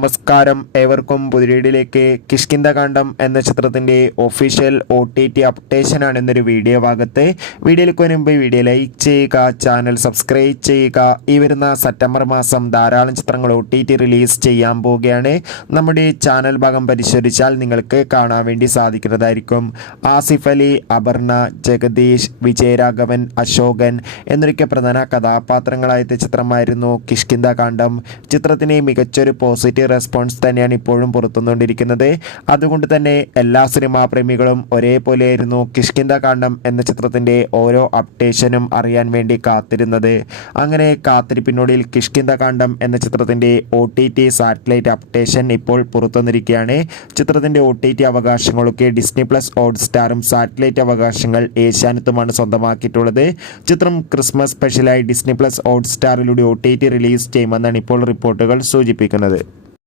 നമസ്കാരം, ഏവർക്കും പുതിയയിലേക്ക് കിഷ്കിന്ധാകാന്ഡം എന്ന ചിത്രത്തിൻ്റെ ഒഫീഷ്യൽ OTT അപ്ഡേഷനാണ് എന്നൊരു വീഡിയോ ഭാഗത്ത്. വീഡിയോയിലേക്ക് വരുമ്പോൾ വീഡിയോ ലൈക്ക് ചെയ്യുക, ചാനൽ സബ്സ്ക്രൈബ് ചെയ്യുക. ഈ വരുന്ന സെപ്റ്റംബർ മാസം ധാരാളം ചിത്രങ്ങൾ OTT റിലീസ് ചെയ്യാൻ പോവുകയാണ്. നമ്മുടെ ചാനൽ ഭാഗം പരിശോധിച്ചാൽ നിങ്ങൾക്ക് കാണാൻ വേണ്ടി സാധിക്കുന്നതായിരിക്കും. ആസിഫ് അലി, അപർണ, ജഗദീഷ്, വിജയരാഘവൻ, അശോകൻ എന്നൊക്കെ പ്രധാന കഥാപാത്രങ്ങളായ ചിത്രമായിരുന്നു കിഷ്കിന്ധാകാന്ഡം. ചിത്രത്തിന് മികച്ചൊരു പോസിറ്റീവ് റെസ്പോൺസ് തന്നെയാണ് ഇപ്പോഴും പുറത്തുകൊണ്ടിരിക്കുന്നത്. അതുകൊണ്ട് തന്നെ എല്ലാ സിനിമാ പ്രേമികളും ഒരേപോലെയായിരുന്നു കിഷ്കിന്ധാകാന്ഡം എന്ന ചിത്രത്തിൻ്റെ ഓരോ അപ്ഡേഷനും അറിയാൻ വേണ്ടി കാത്തിരുന്നത്. അങ്ങനെ കാത്തിരിപ്പിനൊടുവിൽ കിഷ്കിന്ധാകാന്ഡം എന്ന ചിത്രത്തിൻ്റെ OTT സാറ്റലൈറ്റ് അപ്ഡേഷൻ ഇപ്പോൾ പുറത്തുവന്നിരിക്കുകയാണ്. ചിത്രത്തിൻ്റെ OTT അവകാശങ്ങളൊക്കെ ഡിസ്നി പ്ലസ് ഹോട്ട്സ്റ്റാറും സാറ്റലൈറ്റ് അവകാശങ്ങൾ ഏഷ്യാനെറ്റുമാണ് സ്വന്തമാക്കിയിട്ടുള്ളത്. ചിത്രം ക്രിസ്മസ് സ്പെഷ്യലായി ഡിസ്നി പ്ലസ് ഹോട്ട്സ്റ്റാറിലൂടെ OTT റിലീസ് ചെയ്യുമെന്നാണ് ഇപ്പോൾ റിപ്പോർട്ടുകൾ സൂചിപ്പിക്കുന്നത്.